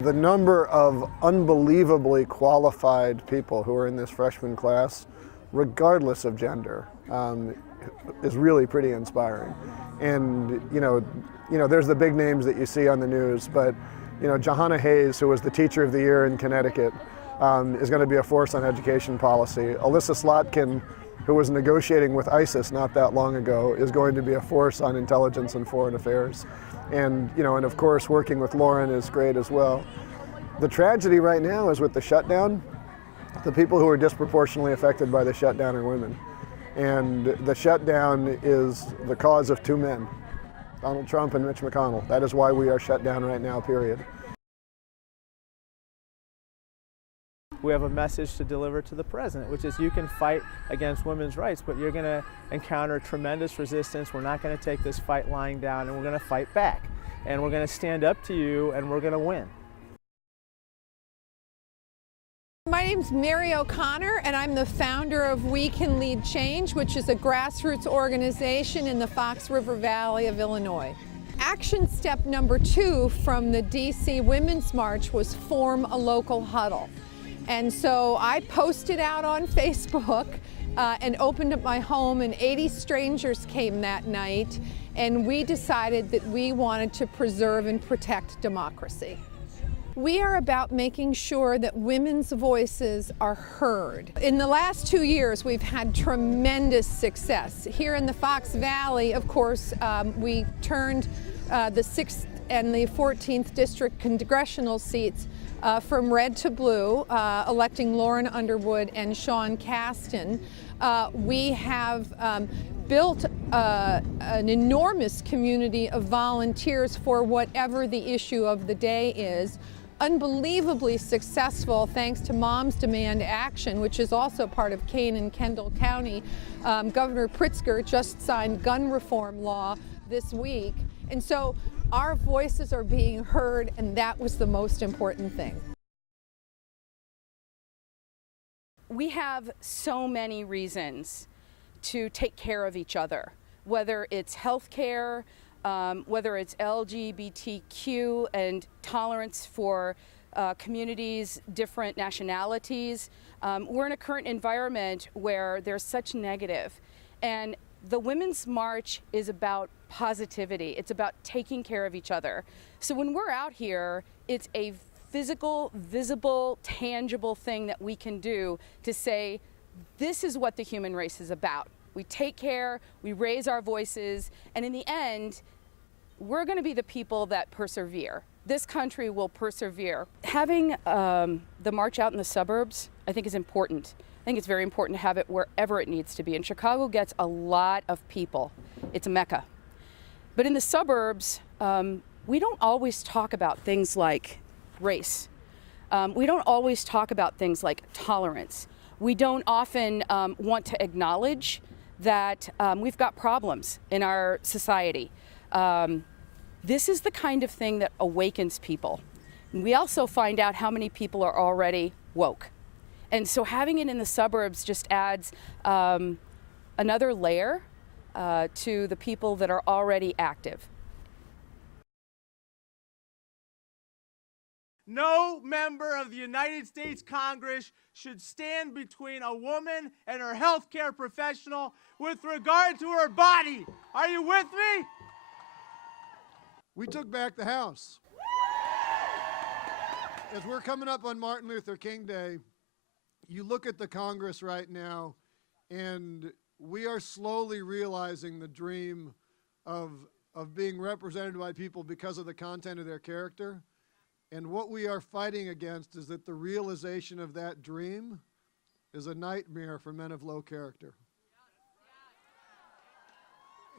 The number of unbelievably qualified people who are in this freshman class, regardless of gender, is really pretty inspiring. And there's the big names that you see on the news, but Johanna Hayes, who was the Teacher of the Year in Connecticut, is going to be a force on education policy. Alyssa Slotkin, who was negotiating with ISIS not that long ago, is going to be a force on intelligence and foreign affairs. And of course, working with Lauren is great as well. The tragedy right now is with the shutdown, the people who are disproportionately affected by the shutdown are women. And the shutdown is the cause of two men, Donald Trump and Mitch McConnell. That is why we are shut down right now, period. We have a message to deliver to the president, which is you can fight against women's rights, but you're going to encounter tremendous resistance. We're not going to take this fight lying down, and we're going to fight back. And we're going to stand up to you, and we're going to win. My name's Mary O'Connor, and I'm the founder of We Can Lead Change, which is a grassroots organization in the Fox River Valley of Illinois. Action step number 2 from the DC Women's March was form a local huddle. And so I posted out on Facebook and opened up my home, and 80 strangers came that night, and we decided that we wanted to preserve and protect democracy. We are about making sure that women's voices are heard. In the last 2 years, we've had tremendous success. Here in the Fox Valley, of course, we turned the 6th and the 14th district congressional seats from red to blue, electing Lauren Underwood and Sean Casten. We have built an enormous community of volunteers for whatever the issue of the day is. Unbelievably successful thanks to Moms Demand Action, which is also part of Kane and Kendall County. Governor Pritzker just signed gun reform law this week. And so our voices are being heard, and that was the most important thing. We have so many reasons to take care of each other, whether it's health care, whether it's LGBTQ and tolerance for communities, different nationalities. We're in a current environment where there's such negative, and the Women's March is about positivity. It's about taking care of each other. So when we're out here, it's a physical, visible, tangible thing that we can do to say, this is what the human race is about. We take care, we raise our voices, and in the end, we're going to be the people that persevere. This country will persevere. Having the march out in the suburbs, I think, is important. I think it's very important to have it wherever it needs to be. And Chicago gets a lot of people. It's a mecca. But in the suburbs, we don't always talk about things like race. We don't always talk about things like tolerance. We don't often want to acknowledge that we've got problems in our society. This is the kind of thing that awakens people. And we also find out how many people are already woke. And so having it in the suburbs just adds another layer to the people that are already active. No member of the United States Congress should stand between a woman and her healthcare professional with regard to her body. Are you with me? We took back the House. As we're coming up on Martin Luther King Day, you look at the Congress right now, and we are slowly realizing the dream of being represented by people because of the content of their character. And what we are fighting against is that the realization of that dream is a nightmare for men of low character.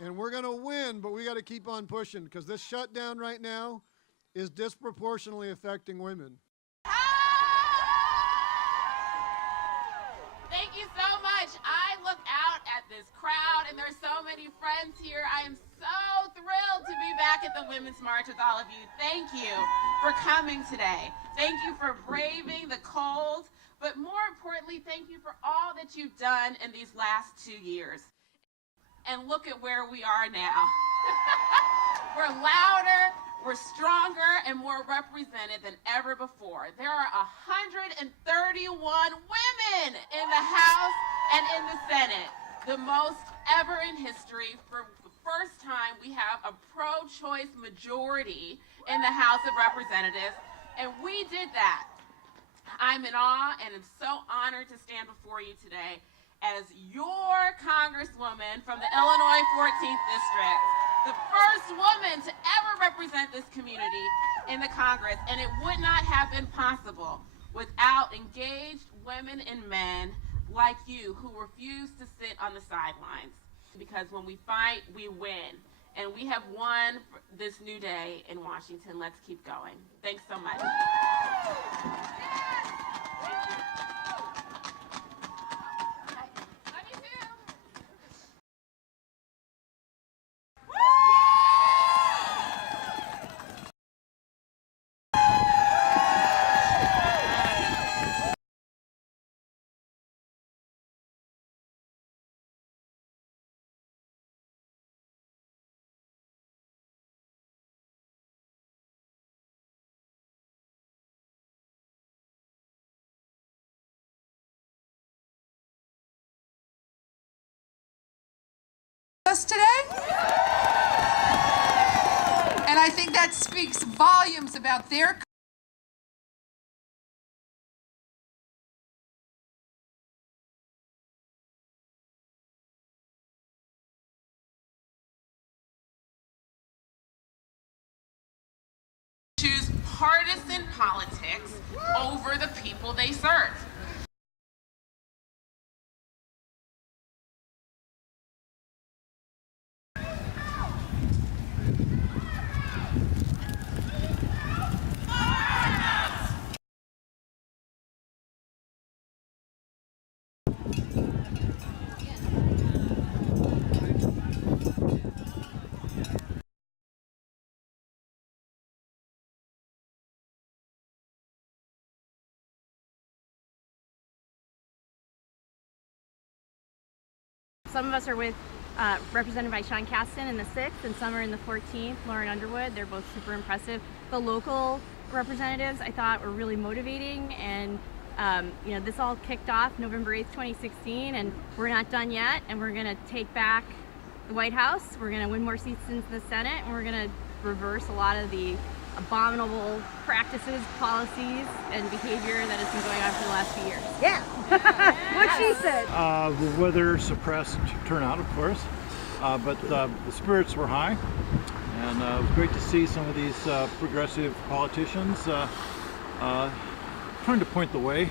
And we're going to win, but we got to keep on pushing, because this shutdown right now is disproportionately affecting women. Thank you so much. I look out at this crowd, and there's so many friends here. I am so thrilled to be back at the Women's March with all of you. Thank you for coming today. Thank you for braving the cold, but more importantly, thank you for all that you've done in these last 2 years. And look at where we are now. We're louder, we're stronger, and more representative. represented than ever before. There are 131 women in the House and in the Senate, the most ever in history. For the first time, we have a pro-choice majority in the House of Representatives, and we did that. I'm in awe and am so honored to stand before you today as your Congresswoman from the Illinois 14th District, the first woman to ever represent this community in the Congress, and it would not have been possible without engaged women and men like you who refuse to sit on the sidelines. Because when we fight, we win. And we have won this new day in Washington. Let's keep going. Thanks so much. Us today? And I think that speaks volumes about their choose partisan politics over the people they serve. Some of us are with represented by Sean Caston in the 6th, and some are in the 14th, Lauren Underwood. They're both super impressive. The local representatives I thought were really motivating, and you know, this all kicked off November 8th, 2016, and we're not done yet, and we're going to take back the White House. We're going to win more seats in the Senate, and we're going to reverse a lot of the abominable practices, policies, and behavior that has been going on for the last few years. Yeah. What she said. The weather suppressed turnout, of course, but the spirits were high, and it was great to see some of these progressive politicians trying to point the way.